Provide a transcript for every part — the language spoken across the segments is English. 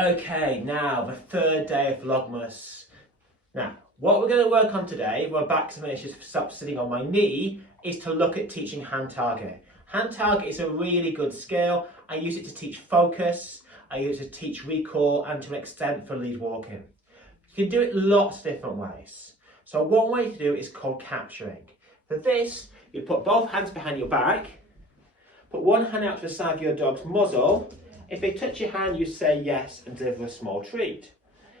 Okay, now the third day of Vlogmas. Now, what we're going to work on today, we're back to finish, just stop sitting on my knee, is to look at teaching hand target. Hand target is a really good skill. I use it to teach focus, I use it to teach recall, and to an extent for lead walking. You can do it lots of different ways. So one way to do it is called capturing. For this, you put both hands behind your back, put one hand out to the side of your dog's muzzle. If they touch your hand, you say yes and deliver a small treat.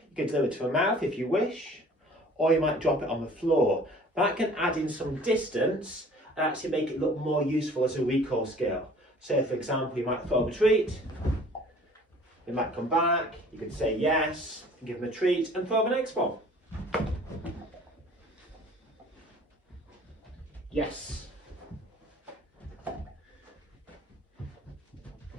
You can deliver it to the mouth if you wish, or you might drop it on the floor. That can add in some distance and actually make it look more useful as a recall skill. So for example, you might throw them a treat, they might come back, you could say yes, and give them a treat and throw the next one. Yes.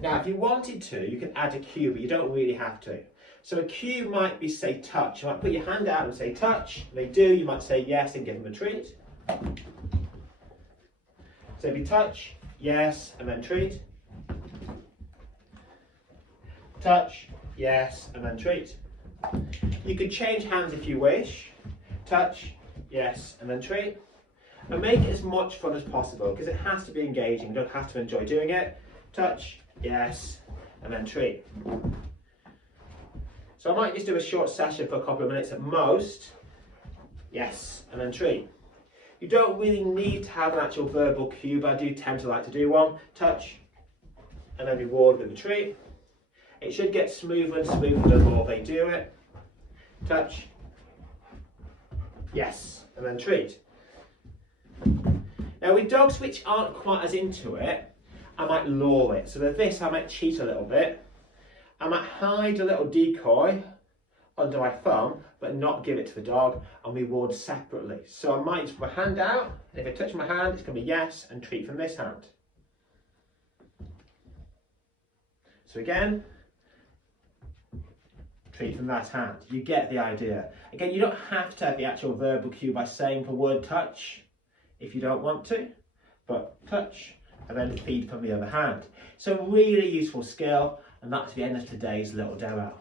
Now, if you wanted to, you can add a cue, but you don't really have to. So a cue might be, say, touch. You might put your hand out and say touch. They do, you might say yes and give them a treat. So it'd be touch, yes, and then treat. Touch, yes, and then treat. You could change hands if you wish. Touch, yes, and then treat. And make it as much fun as possible, because it has to be engaging. You don't have to enjoy doing it. Touch, yes, and then treat. So I might just do a short session for a couple of minutes at most. Yes, and then treat. You don't really need to have an actual verbal cue, but I do tend to like to do one. Touch, and then reward with a treat. It should get smoother and smoother the more they do it. Touch, yes, and then treat. Now with dogs which aren't quite as into it, I might lure it. So with this, I might cheat a little bit. I might hide a little decoy under my thumb, but not give it to the dog, and reward separately. So I might just put my hand out, and if I touch my hand, it's going to be yes, and treat from this hand. So again, treat from that hand. You get the idea. Again, you don't have to have the actual verbal cue by saying the word touch if you don't want to, but touch, and then feed from the other hand. So really useful skill, and that's the end of today's little demo.